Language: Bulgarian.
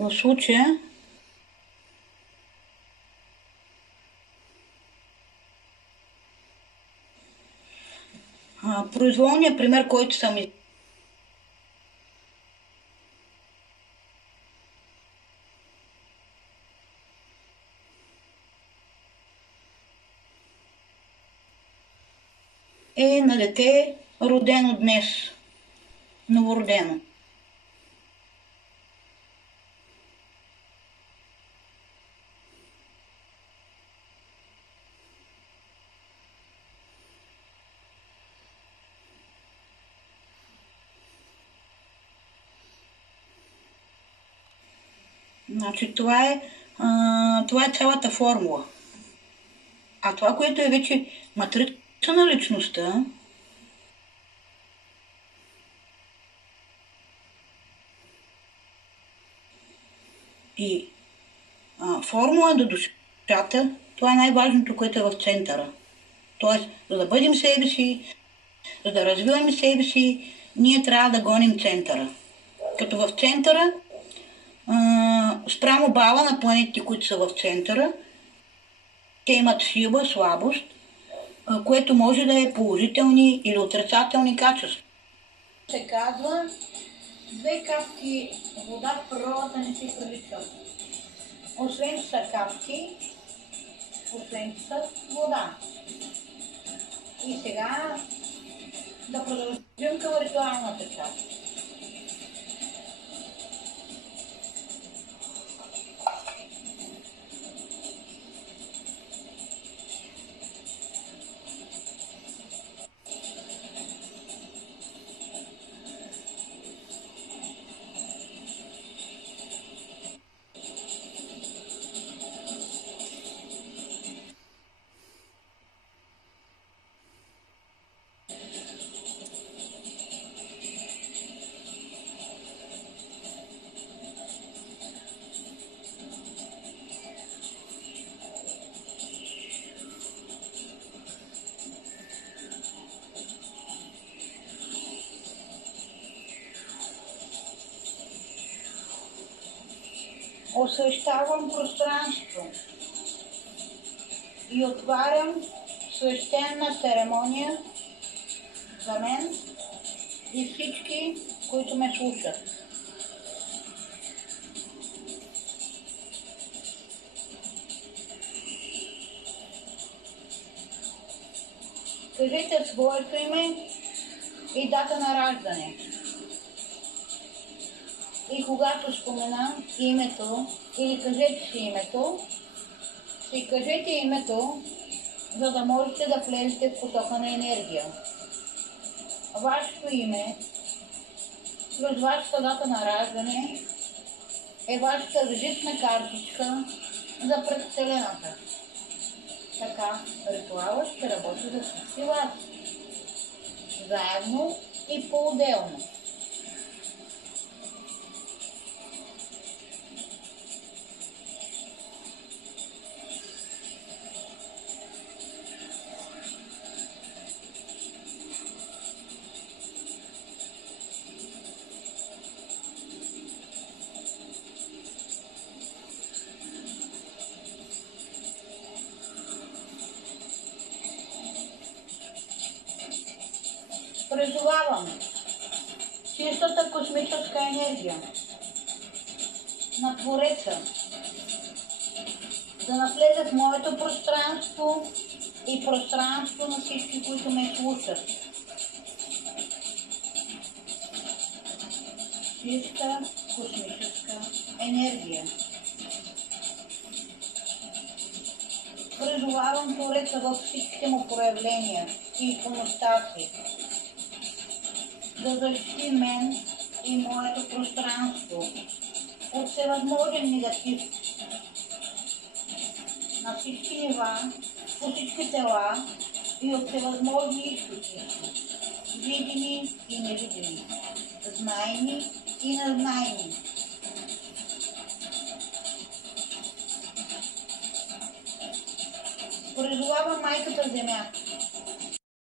В случая произволният пример, който съм е на дете, родено днес, новородено. Значи това е цялата формула. А това, което е вече матрица на личността, и формула до душата, това е най-важното, което е в центъра. Тоест, за да бъдем себе си, за да развиваме себе си, ние трябва да гоним центъра. Като в центъра, спрямо бала на планетите, които са в центъра, те имат сила, слабост, което може да е положителни или отрицателни качества. Се казва, 2 капки вода в природата не си приличат. Освен че са капки, освен че са вода. И сега да продължим към ритуалната част. Освещавам пространство и отварям свещена церемония за мен и всички, които ме слушат. Кажете своето име и дата на раждане. И когато спомена името, или кажете си името, си кажете името, за да можете да влезете в потока на енергия. Вашето име, плюс вашата дата на раждане, е вашата визитна картичка за пред Вселената. Така ритуалът ще работи за всички вас. Заедно и по-отделно. Призовавам чистата космическа енергия на Твореца да навлезе в моето пространство и пространство на всички, които ме слушат. Чиста космическа енергия. Призовавам Твореца във всичките му проявления и иконостаси да защити мен и моето пространство от всевъзможен негатив на всички нива, по всички тела и от всевъзможни източници, видими и невидими, знайни и незнайни. Призовава Майката Земя